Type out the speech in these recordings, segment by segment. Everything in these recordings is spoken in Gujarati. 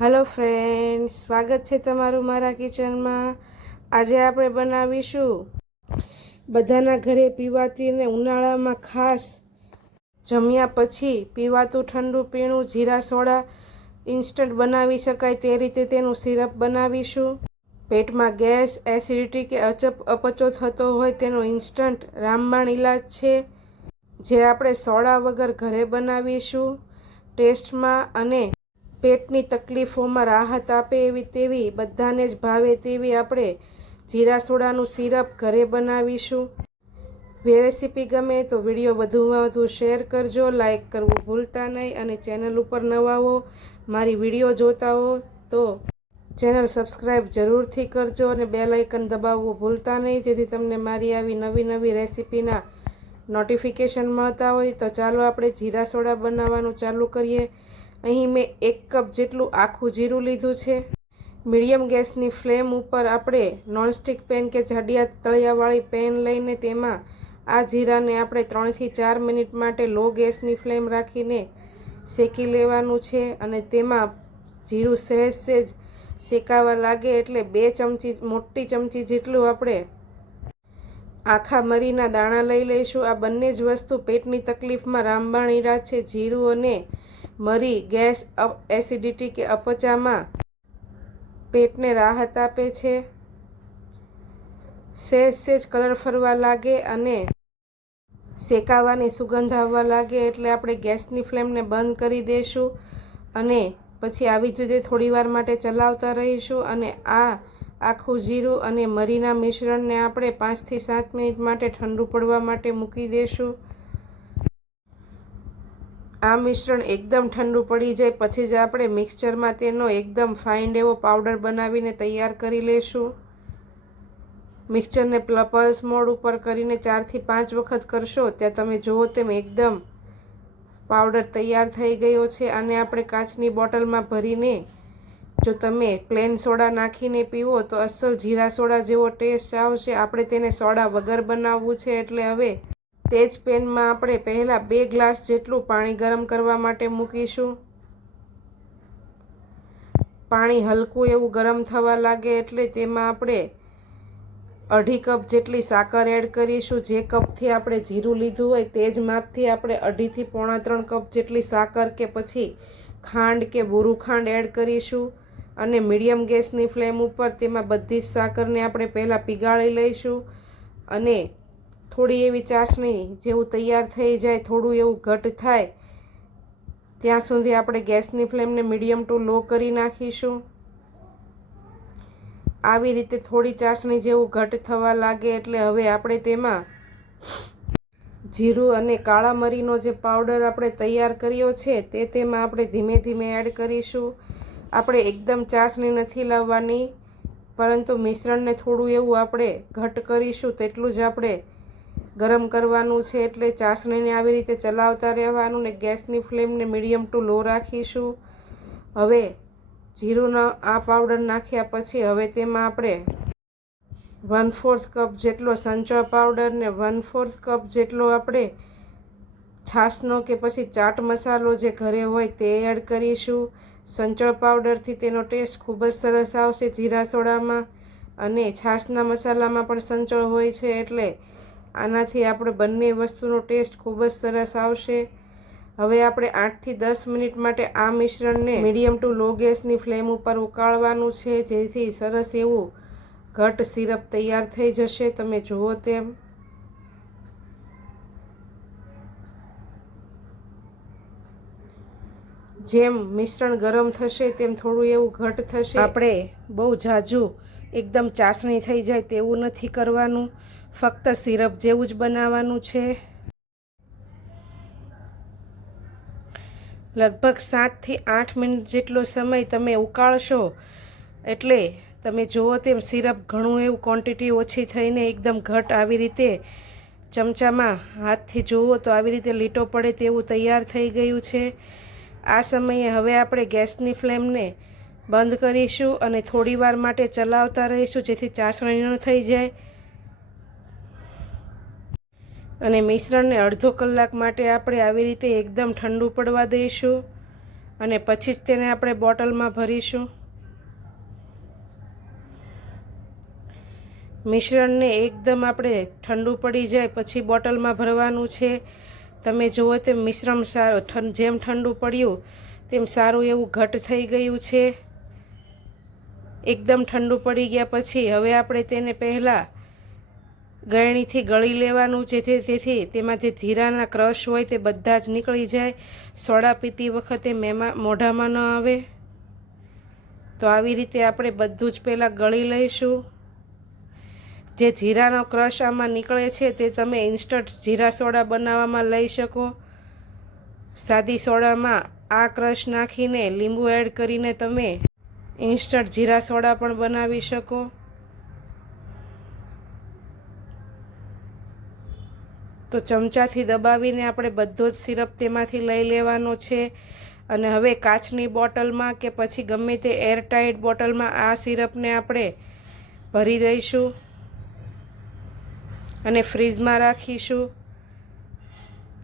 हेलो फ्रेंड्स, स्वागत है तमारू मारा किचन में। आज આપણે બનાવીશું બધાના ઘરે પીવાતી ને ઉનાળામાં ખાસ જમ્યા પછી પીવાતું ઠંડુ પીણું જીરા સોડા ઇન્સ્ટન્ટ બનાવી શકાય તે રીતે તેનું સિરપ બનાવીશું। પેટમાં ગેસ, એસિડિટી કે અપચો થતો હોય તેનો ઇન્સ્ટન્ટ રામબાણ ઇલાજ છે, જે આપણે સોડા વગર ઘરે બનાવીશું। ટેસ્ટમાં અને પેટની તકલીફોમાં રાહત આપે તેવી બધાને જ ભાવે તેવી આપણે જીરા સોડાનું સિરપ ઘરે બનાવીશું। રેસીપી ગમે તો વિડીયો વધુમાં વધુ શેર કરજો, લાઈક કરવું ભૂલતા નહીં અને ચેનલ ઉપર નવા હો, મારી વિડીયો જોતા હો તો ચેનલ સબસ્ક્રાઈબ જરૂરથી કરજો અને બેલ આઇકન દબાવવું ભૂલતા નહીં, જેથી તમને મારી આવી નવી રેસીપીના નોટિફિકેશન મળતા હોય। તો ચાલો આપણે જીરા સોડા બનાવવાનું ચાલુ કરીએ। અહીં મેં 1 કપ જેટલું આખું જીરું લીધું છે। મીડિયમ ગેસની ફ્લેમ ઉપર આપણે નોનસ્ટિક પેન કે જાડિયા તળિયાવાળી પેન લઈને તેમાં આ જીરાને આપણે 3 થી 4 મિનિટ માટે લો ગેસની ફ્લેમ રાખીને શેકી લેવાનું છે અને તેમાં જીરું સહેજ શેકાવા લાગે એટલે 2 મોટી ચમચી જેટલું આપણે આખા મરીના દાણા લઈ લઈશું। આ બંને જ વસ્તુ પેટની તકલીફમાં રામબાણ ઇલાજ છે। જીરું અને મરી ગેસ, એસિડિટી કે અપચામાં પેટને રાહત આપે છે। સહેજ કલર ફરવા લાગે અને શેકાવાની સુગંધ આવવા લાગે એટલે આપણે ગેસની ફ્લેમને બંધ કરી દઈશું અને પછી આવી જ રીતે થોડીવાર માટે ચલાવતા રહીશું અને આ આખું જીરું અને મરીના મિશ્રણને આપણે 5 થી 7 મિનિટ માટે ઠંડુ પડવા માટે મૂકી દઈશું। આ મિશ્રણ એકદમ ઠંડુ પડી જાય પછી જ આપણે મિક્સચરમાં તેનો એકદમ ફાઇન એવો પાવડર બનાવીને તૈયાર કરી લેશું। મિક્સચરને પલ્સ મોડ ઉપર કરીને 4 થી 5 વખત કરશો ત્યાં તમે જુઓ તેમ એકદમ પાવડર તૈયાર થઈ ગયો છે। આને આપણે કાચની બોટલમાં ભરીને જો તમે પ્લેન સોડા નાખીને પીવો તો અસલ જીરા સોડા જેવો ટેસ્ટ આવશે। આપણે તેને સોડા વગર બનાવવું છે એટલે હવે તે જ પેનમાં આપણે પહેલાં 2 ગ્લાસ જેટલું પાણી ગરમ કરવા માટે મૂકીશું। પાણી હલકું એવું ગરમ થવા લાગે એટલે તેમાં આપણે 2.5 કપ જેટલી સાકર એડ કરીશું। જે કપથી આપણે જીરું લીધું હોય તે જ માપથી આપણે 2.5 થી 3.25 કપ જેટલી સાકર કે પછી ખાંડ કે બુરું ખાંડ એડ કરીશું અને મીડિયમ ગેસની ફ્લેમ ઉપર તેમાં બધી જ સાકરને આપણે પહેલાં પીગાળી લઈશું અને થોડી એવી ચાસણી જેવું તૈયાર થઈ જાય, થોડું એવું ઘટ થાય ત્યાં સુધી આપણે ગેસની ફ્લેમને મીડિયમ ટુ લો કરી નાખીશું। આવી રીતે થોડી ચાસણી જેવું ઘટ થવા લાગે એટલે હવે આપણે તેમાં જીરું અને કાળા મરીનો જે પાવડર આપણે તૈયાર કર્યો છે તે તેમાં આપણે ધીમે ધીમે એડ કરીશું। આપણે એકદમ ચાસણી નથી લાવવાની, પરંતુ મિશ્રણને થોડું એવું આપણે ઘટ કરીશું તેટલું જ આપણે ગરમ કરવાનું છે એટલે ચાસણીને આવી રીતે ચલાવતા રહેવાનું ને ગેસની ફ્લેમને મીડિયમ ટુ લો રાખીશું। હવે જીરુંનો આ પાવડર નાખ્યા પછી હવે તેમાં આપણે 1/4 કપ જેટલો સંચળ પાવડર ને 1/4 કપ જેટલો આપણે છાશનો કે પછી ચાટ મસાલો જે ઘરે હોય તે એડ કરીશું। સંચળ પાવડરથી તેનો ટેસ્ટ ખૂબ જ સરસ આવશે જીરા સોડામાં અને છાશના મસાલામાં પણ સંચળ હોય છે એટલે આનાથી આપણે બંને વસ્તુનો ટેસ્ટ ખૂબ જ સરસ આવશે। હવે આપણે 8 થી 10 મિનિટ માટે આ મિશ્રણને મીડિયમ ટુ લો ગેસની ફ્લેમ ઉપર ઉકાળવાનું છે, જેથી સરસ એવું ઘટ સિરપ તૈયાર થઈ જશે। તમે જુઓ તેમ જેમ મિશ્રણ ગરમ થશે તેમ થોડું એવું ઘટ થશે। આપણે બહુ ઝાઝું એકદમ ચાસણી થઈ જાય તેવું નથી કરવાનું, ફક્ત સિરપ જેવું જ બનાવવાનું છે। લગભગ 7 થી 8 મિનિટ જેટલો સમય તમે ઉકાળશો એટલે તમે જુઓ તેમ સિરપ ઘણું એવું ક્વોન્ટિટી ઓછી થઈને એકદમ ઘટ આવી રીતે ચમચામાં હાથથી જુઓ તો આવી રીતે લીટો પડે તેવું તૈયાર થઈ ગયું છે। આ સમયે હવે આપણે ગેસની ફ્લેમને બંધ કરીશું અને થોડીવાર માટે ચલાવતા રહીશું જેથી ચાસણી ન થઈ જાય અને મિશ્રણને અડધો કલાક માટે આપણે આવી રીતે એકદમ ઠંડુ પડવા દઈશું। અને પછી જ તેને આપણે બોટલમાં ભરીશું. મિશ્રણને એકદમ આપણે ઠંડુ પડી જાય પછી બોટલમાં ભરવાનું છે. તમે જુઓ તેમ મિશ્રણ સારું જેમ ઠંડુ પડ્યું તેમ સારું એવું ઘટ થઈ ગયું છે. એકદમ ઠંડુ પડી ગયા પછી હવે આપણે તેને પહેલાં ગળણીથી ગળી લેવાનું છે, તેથી તેમાં જે જીરાના ક્રશ હોય તે બધા જ નીકળી જાય. સોડા પીતી વખતે મોઢામાં ન આવે. તો આવી રીતે આપણે બધું જ પહેલાં ગળી લઈશું. જે જીરાનો ક્રશ આમાં નીકળે છે તે તમે ઇન્સ્ટન્ટ જીરા સોડા બનાવવામાં લઈ શકો. સાદી સોડામાં આ ક્રશ નાખીને લીંબુ એડ કરીને તમે ઇન્સ્ટન્ટ જીરા સોડા પણ બનાવી શકો. તો ચમચાથી દબાવીને આપણે બધો જ સિરપ તેમાંથી લઈ લેવાનો છે. અને હવે કાચની બોટલમાં કે પછી ગમે તે એરટાઇટ બોટલમાં આ સિરપને આપણે ભરી દઈશું અને ફ્રીજમાં રાખીશું,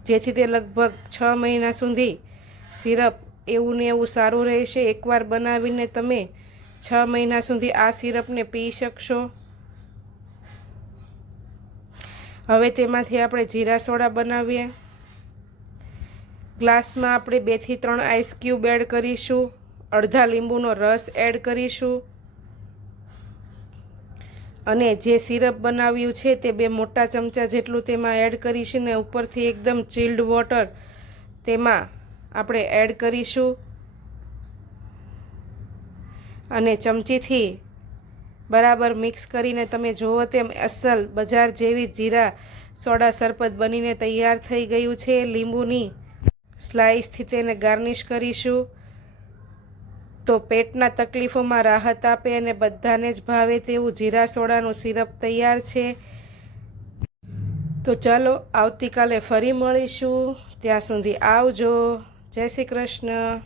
જેથી તે લગભગ 6 મહિના સુધી સિરપ એવું ને એવું સારું રહેશે. એકવાર બનાવીને તમે 6 મહિના સુધી આ સિરપને પી શકશો. હવે તેમાંથી આપણે જીરા સોડા બનાવીએ. ગ્લાસમાં આપણે 2 થી 3 આઈસ ક્યુબ એડ કરીશું. અડધા લીંબુનો રસ એડ કરીશું અને જે સિરપ બનાવ્યું છે તે 2 મોટા ચમચા જેટલું તેમાં એડ કરીશું ને ઉપરથી એકદમ ચિલ્ડ વોટર તેમાં આપણે એડ કરીશું અને ચમચીથી બરાબર મિક્સ કરીને તમે જુઓ તેમ અસલ બજાર જેવી જીરા સોડા શરબત બનીને તૈયાર થઈ ગયું છે. લીંબુની સ્લાઇસથી તેને ગાર્નિશ કરીશું તો પેટના તકલીફોમાં રાહત આપે અને બધાને જ ભાવે તેવું જીરા સોડાનું સિરપ તૈયાર છે. તો ચાલો આવતીકાલે ફરી મળીશું. ત્યાં સુધી આવજો. જય શ્રી કૃષ્ણ.